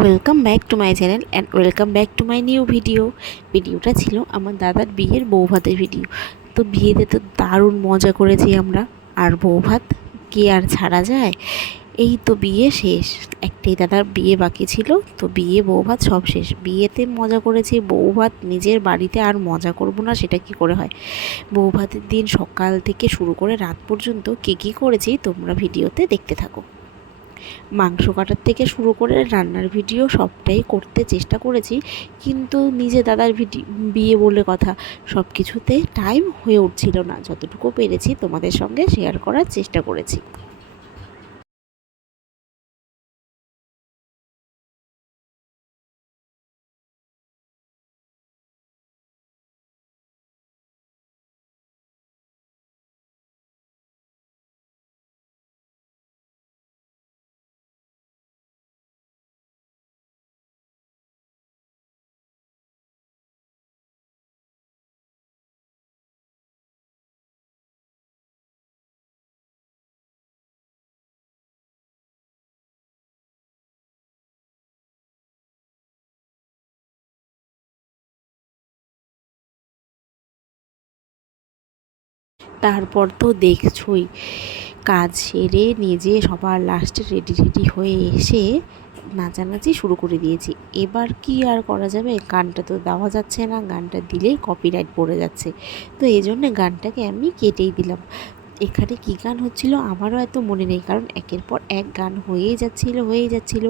Welcome back to my channel and welcome back to my new ভিডিওটা ছিল আমার দাদার বিয়ের বউ ভাতের ভিডিও। তো বিয়েতে তো দারুণ মজা করেছি আমরা। আর বউ ভাত কি আর ছাড়া যায়। এই তো বিয়ে শেষ, একটাই দাদার বিয়ে বাকি ছিল। তো বিয়ে বউ ভাত সব শেষ। বিয়েতে মজা করেছি, বউ ভাত নিজের বাড়িতে আর মজা করব না সেটা কি করে হয়। বউ ভাতের দিন সকাল থেকে শুরু করে রাত পর্যন্ত কী করেছি তোমরা ভিডিওতে দেখতে থাকো। মাংস কাটার থেকে শুরু করে রান্নার ভিডিও সবটাই করতে চেষ্টা করেছি, কিন্তু নিজে দাদার বিয়ে বলে কথা, সব কিছুতে টাইম হয়ে উঠছিল না। যতটুকু পেরেছি তোমাদের সঙ্গে শেয়ার করার চেষ্টা করেছি। তারপর তো দেখছই, কাজ সেরে নিজে সবার লাস্টে রেডি হয়ে এসে নাচানাচি শুরু করে দিয়েছি। এবার কি আর করা যাবে, গানটা তো দেওয়া যাচ্ছে না, গানটা দিলেই কপিরাইট পড়ে যাচ্ছে। তো এই জন্যে গানটাকে আমি কেটেই দিলাম। এখানে কী গান হচ্ছিল আমারও এত মনে নেই, কারণ একের পর এক গান হয়েই যাচ্ছিল।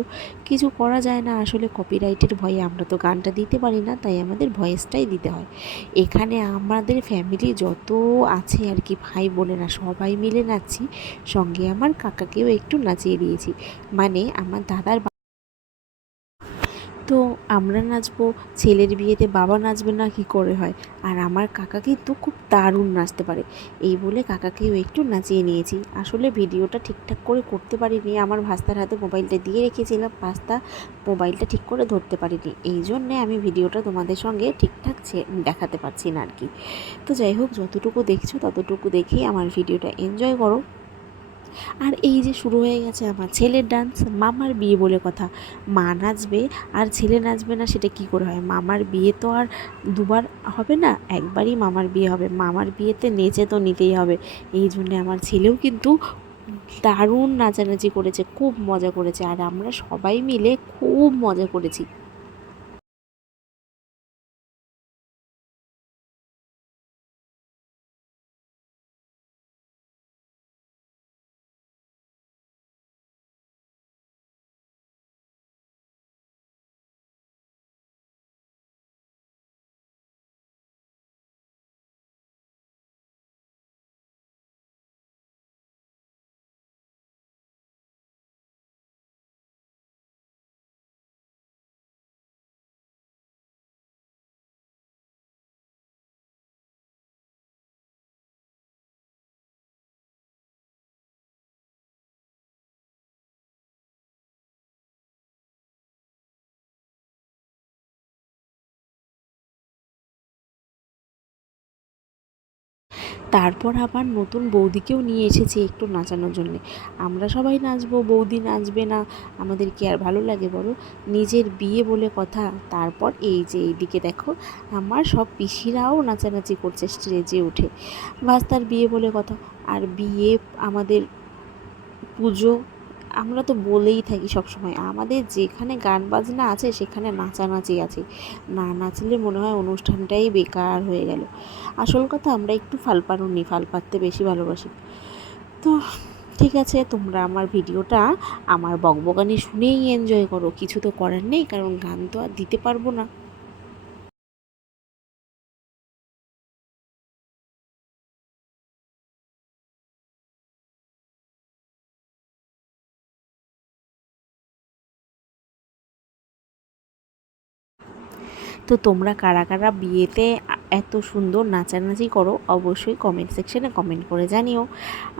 কিছু করা যায় না, আসলে কপিরাইটের ভয়ে আমরা তো গানটা দিতে পারি না, তাই আমাদের ভয়েসটাই দিতে হয়। এখানে আমাদের ফ্যামিলি যত আছে আর কি, ভাই বোনেরা সবাই মিলে নাচছি, সঙ্গে আমার কাকাকেও একটু নাচিয়ে দিয়েছি। মানে আমার দাদার তো আমরা নাচবো, ছেলের বিয়েতে বাবা নাচবে না কি করে হয়। আর আমার কাকা কিন্তু খুব দারুণ নাচতে পারে, এই বলে কাকাকেও একটু নাচিয়ে নিয়েছি। আসলে ভিডিওটা ঠিকঠাক করে করতে পারিনি, আমার ভাস্তার হাতে মোবাইলটা দিয়ে রেখেছিলাম, ভাস্তা মোবাইলটা ঠিক করে ধরতে পারিনি, এই জন্যে আমি ভিডিওটা তোমাদের সঙ্গে ঠিকঠাক দেখাতে পারছি না আর কি। তো যাই হোক, যতটুকু দেখছো ততটুকু দেখেই আমার ভিডিওটা এনজয় করো। আর এই যে শুরু হয়ে গেছে আমার ছেলের ডান্স, মামার বিয়ে বলে কথা, মা নাচবে আর ছেলে নাচবে না সেটা কি করে হয়। মামার বিয়ে তো আর দুবার হবে না, একবারই মামার বিয়ে হবে, মামার বিয়েতে নেচে তো নিতেই হবে। এই জন্যে আমার ছেলেও কিন্তু দারুণ নাচানাচি করেছে, খুব মজা করেছে, আর আমরা সবাই মিলে খুব মজা করেছি। তারপর আবার নতুন বৌদিকেও নিয়ে এসেছে একটু নাচানোর জন্যে। আমরা সবাই নাচবো, বৌদি নাচবে না, আমাদের কি আর ভালো লাগে বলো। নিজের বিয়ে বলে কথা। তারপর এই যে এইদিকে দেখো, আমার সব পিসিরাও নাচানাচি করছে স্টেজে উঠে, ভাস্তার বিয়ে বলে কথা। আর বিয়ে আমাদের পুজো, আমরা তো বলেই থাকি সবসময়, আমাদের যেখানে গান বাজনা আছে সেখানে নাচানাচি আছে, না নাচলে মনে হয় অনুষ্ঠানটাই বেকার হয়ে গেল। আসল কথা, আমরা একটু ফাল পাততে বেশি ভালোবাসি। তো ঠিক আছে, তোমরা আমার ভিডিওটা আমার বকবকানি শুনেই এনজয় করো, কিছু তো করার নেই, কারণ গান তো আর দিতে পারবো না। তো তোমরা কারা কারা বিয়েতে এত সুন্দর নাচানাচি করো অবশ্যই কমেন্ট সেকশনে কমেন্ট করে জানিও।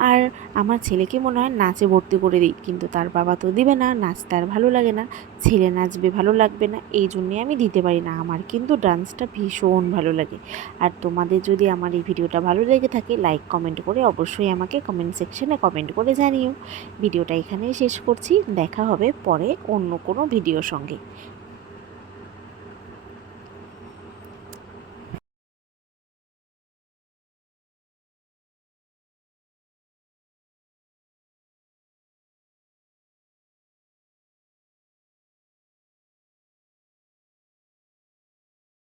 আর আমার ছেলেকে মনে হয় নাচে ভর্তি করে দিই, কিন্তু তার বাবা তো দিবে না, নাচ তার ভালো লাগে না, ছেলে নাচবে ভালো লাগবে না, এই জন্যে আমি দিতে পারি না। আমার কিন্তু ডান্সটা ভীষণ ভালো লাগে। আর তোমাদের যদি আমার এই ভিডিওটা ভালো লেগে থাকে লাইক কমেন্ট করে অবশ্যই আমাকে কমেন্ট সেকশনে কমেন্ট করে জানিও। ভিডিওটা এখানেই শেষ করছি, দেখা হবে পরে অন্য কোনো ভিডিওর সঙ্গে।